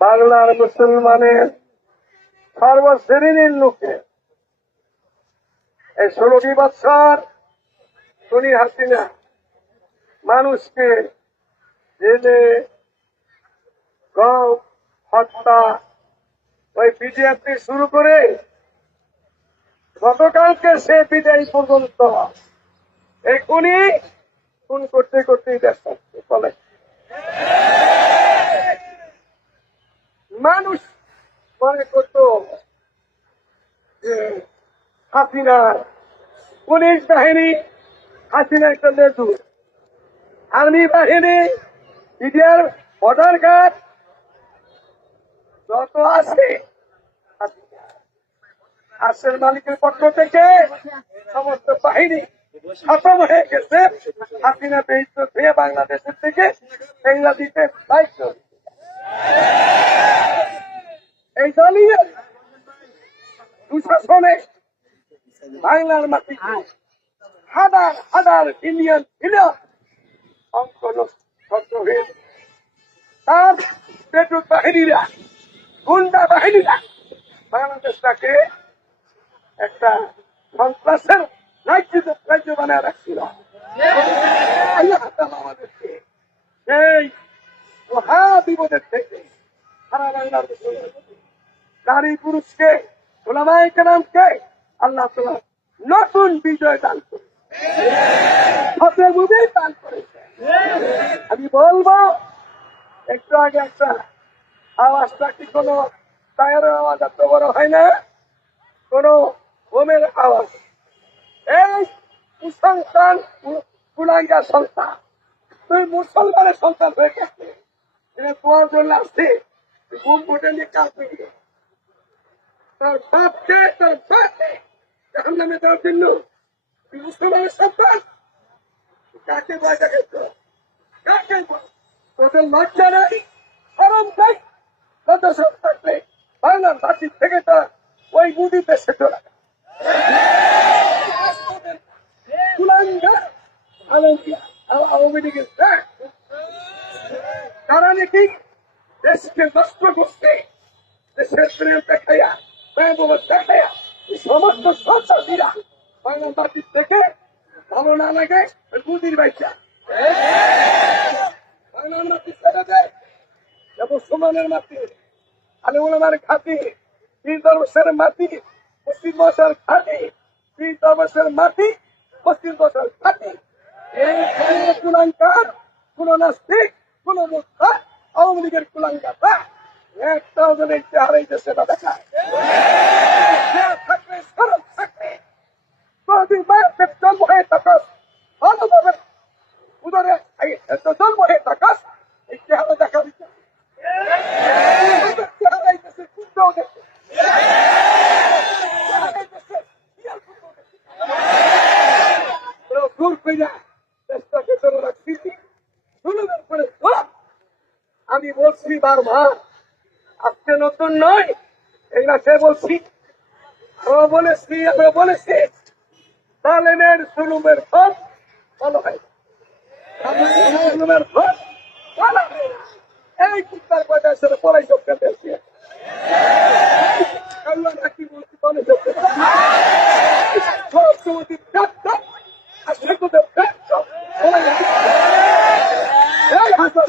বাংলার মুসলমানের সর্বশ্রেণীর লোকে। এই ষোলোটি বছর শুনি হাসিনা মানুষকে জেলে গম হত্যা ওই বিজেপি শুরু করে গতকালকে সে বিদায় পর্যন্ত এখনই খুন করতে করতেই দেশ চালাচ্ছে, চলে মানুষ মনে করত যে পুলিশ বাহিনী, হাসিনা একটা লেজু আর্মি বাহিনী, ইন্ডিয়ার বর্ডার গার্ড যত আছে। আর্সের মালিকের পক্ষ থেকে সমস্ত বাহিনী খতম হয়ে গেছে। হাসিনা বেইত হয়ে বাংলাদেশের থেকে বাংলাদেশে দায়িত্ব এই দলীয় দুঃশাসনে বাংলার মাটিতে হাজার হাজার বিলিয়ন বিলিয়ন অঙ্ক নষ্ট হয়ে তার পেটুক বাহিনীরা গুন্ডা বাহিনীরা বাংলাদেশটাকে একটা সন্ত্রাসের রাজ্য রাজ্য বানায় রাখছিল। আল্লাহ আমাদেরকে সেই মহা বিপদের থেকে সারা বাংলার নারী পুরুষকে ওলামাই কেরামকে আল্লাহ তাআলা নতুন বিজয় দান করে দান করেছে আমি বলব, একটু আগে একটা আওয়াজটা কি কোনো টায়ারের আওয়াজ এত বড় হয় না, কোন হোমের আওয়াজ। এই কুসন্তান কুলাঙ্গা সন্তান তুই মুসলমানের সন্তান হয়ে গেছে। এটা তোমার জন্য আসছে। ঘুম নিয়ে কাজ তার বাপকে তোদের নাই? সরম নাই? লজ্জা সব থাকলে বাংলার মাটির থেকে তার ওই মুদি দেশে চলে আওয়ামী লীগের। তারা নাকি দেশকে নষ্ট করছে, দেশের প্রেম দেখাইয়া প্রেমবোধ দেখাইয়া, সমস্ত সন্ত্রাসীরা বাংলা থেকে ভালো না লাগে, মুদির বাইচা। বাংলার মাটি ছেড়ে দেয় মুসলমানের মাটি আলে ওলামার খাতি পীর দরবেশের মাটি পশ্চিম বসার খাটি পীর দরবেশের মাটি পশ্চিম বসার খাটি এই কোন নাস্তিক কোন মুক্তা আওয়ামী লীগের কুলাঙ্কার একটাও যেন একটু হারাইতে সেটা দেখায় সে থাকবে, সরব থাকবে। যদি মায়ের জন্ম হয়ে থাকাস, ভালোভাবে উদরে জন্ম হয়ে থাকাস এই চেহারা দেখা দিচ্ছে চেহারা এই দেশের কুত্তাও দেখে চেহারা এই দেশের শিয়াল কুত্তাও দেখে। ওরা দূর কইরা দেশটাকে চলে রাখছি শুনুন করে চলো। আমি বলছি বারবার, আজকে নতুন নয় এগুলা সে বলছি আমরা বলেছি আমরা বলেছি, তালেমের সুলুমের ফল ভালো হয়। সুলুমের ফল ভালো। এই সরস্বতী আর এই হাসান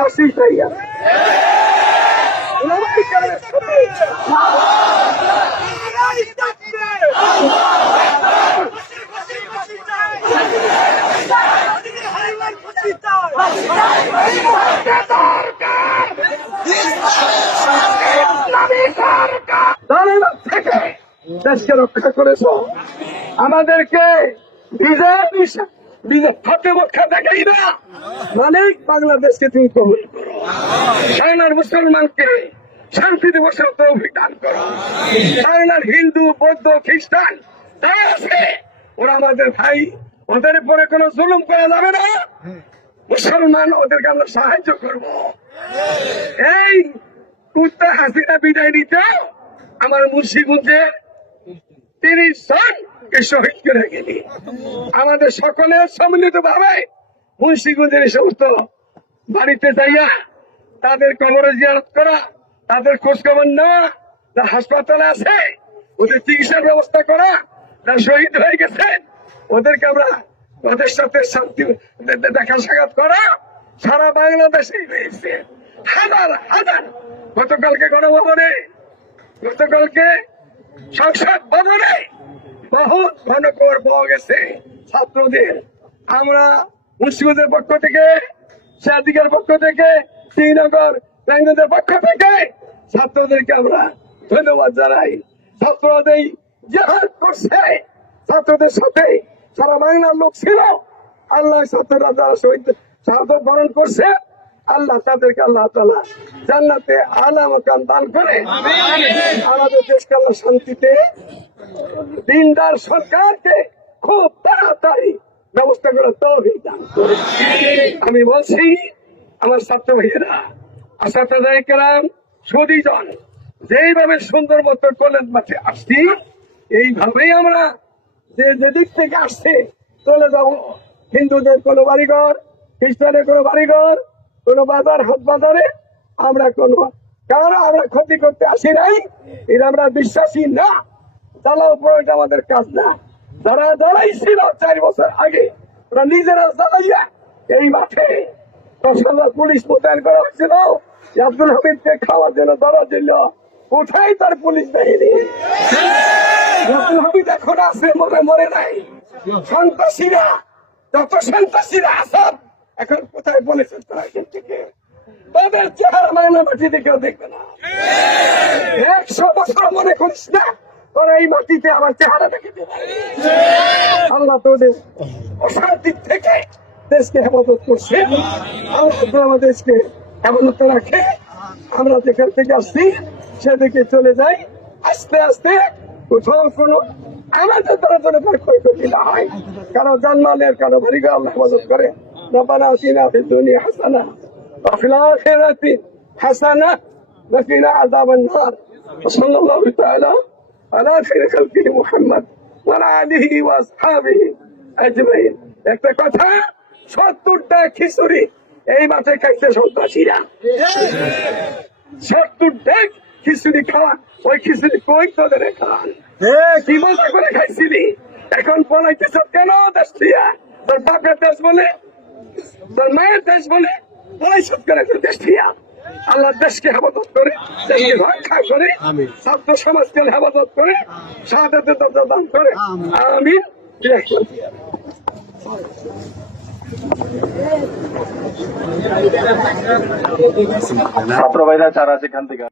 হাসি চাইয়া থেকে। দেশকে রক্ষা করেছ। আমাদেরকে বিজয় মানে বাংলাদেশকে তুমি কবুল চায়নার মুসলমানকে করো। বাংলার হিন্দু, বৌদ্ধ, খ্রিস্টান, তারা আছে। ওরা আমাদের ভাই, ওদের পরে কোনো জুলুম করা যাবে না। মুসলমান, ওদেরকে আমরা সাহায্য করব। এই কুত্তা হাসিনা বিদায় নিতে আমার মুন্সিগঞ্জে তিরিশ শহীদ করে গেলি। আমাদের সকলের সম্মিলিত ভাবে মুন্সিগঞ্জের সমস্ত বাড়িতে যাইয়া তাদের কবরে জিয়ারত করা, তাদের খোঁজ খবর নেওয়া হাসপাতালে আছে, ওদের চিকিৎসার ব্যবস্থা করা যারা শহীদ হয়ে গেছে, ওদেরকে আমরা ওদের সাথে শান্তি দেখা সাক্ষাৎ করা সারা বাংলাদেশেই হয়েছে। হাজার হাজার। গতকালকে গণভবনে, গতকালকে সংসদ ভবনে বহুত ঘন খবর পাওয়া গেছে ছাত্রদের। আমরা মুন্সিগঞ্জের পক্ষ থেকে, সাদিকের পক্ষ থেকে, শ্রীনগর ব্যাঙ্গদের পক্ষ থেকে ছাত্রদেরকে আমরা ধন্যবাদ জানাই। ছাত্রদের জাহাজ করছে। ছাত্রদের সাথে সারা বাংলার লোক ছিল। আল্লাহ ছাত্ররা যারা শহীদ শাহাদত বরণ করছে, আল্লাহ তাদেরকে আল্লাহ তালা জান্নাতে আলা মকাম দান করে আমাদের দেশকে আল্লাহ শান্তিতে দিনদার সরকারকে খুব তাড়াতাড়ি ব্যবস্থা করে তৌফিক দান করে। আমি বলছি আমার ছাত্র ভাইয়েরা কেরাম সুদীজন যেইভাবে সুন্দর মতো কলেজ মাঠে আসছি এইভাবেই আমরা যে যেদিক থেকে আসছে চলে যাব হিন্দুদের কোনো বাড়িঘর খ্রিস্টানের কোনো বাড়িঘর কোনো বাজার হাট বাজারে আমরা কোনো, কারও আমরা ক্ষতি করতে আসি নাই। এটা আমরা বিশ্বাসী না। জ্বালাও প্রয়োগ আমাদের কাজ না। যারা জ্বালাই ছিল চার বছর আগে, ওরা নিজেরা জ্বালাইয়া এই মাঠে পুলিশ মোতায়েন করা হয়েছিল। আব্দুল হামিদকে খাওয়ার জন্য, ধরার জন্য কোথায় তার পুলিশ বাহিনী? আব্দুল হামিদ এখন আছে, মরে মরে নাই। সন্ত্রাসীরা, যত সন্ত্রাসীরা আসাদ এখন কোথায় বলেছেন তারা থেকে? তাদের চেহারা মায়না মাটিতে কেউ দেখবে না একশো বছর মনে করিস না তোরা এই মাটিতে আমার চেহারা দেখে দেবে আল্লাহ তোদের অশান্তির থেকে দেশকে হেফাজত করছে আল্লাহ তোরা আমার দেশকে হেফাজতে রাখে আমরা যেখান থেকে আসছি সেদিকে চলে যাই আস্তে আস্তে কোথাও কোনো আমাদের দ্বারা যেন তার ক্ষয়ক্ষতি না হয় কারো জানমালের কারো বাড়িকে আল্লাহ হেফাজত করে ربنا اتنا في الدنيا حسنه وفي الاخره حسنه وقنا عذاب النار وصلى الله تعالى على خير خلقه محمد وعلى اله واصحابه اجمعين একটা কথা সত্তরটা খিচুড়ি এই মাঠে খাইছে সন্ত্রাসীরা সত্তর ডেক খিচুড়ি খাওয়া ওই খিচুড়ি কই তোদের খান কি মজা করে খাইছিলি এখন পলাইতেছ কেন দেশ দিয়া তোর বাপের দেশ বলে তোর মায়ের দেশ বলে দেশ আল্লাহ দেশকে হেফাজত করে দেশকে রক্ষা করে ছাত্র সমাজকে হেফাজত করে শাহাদাতের দরজা দান করে। আমি ছাত্র ভাইরা যারা যেখান থেকে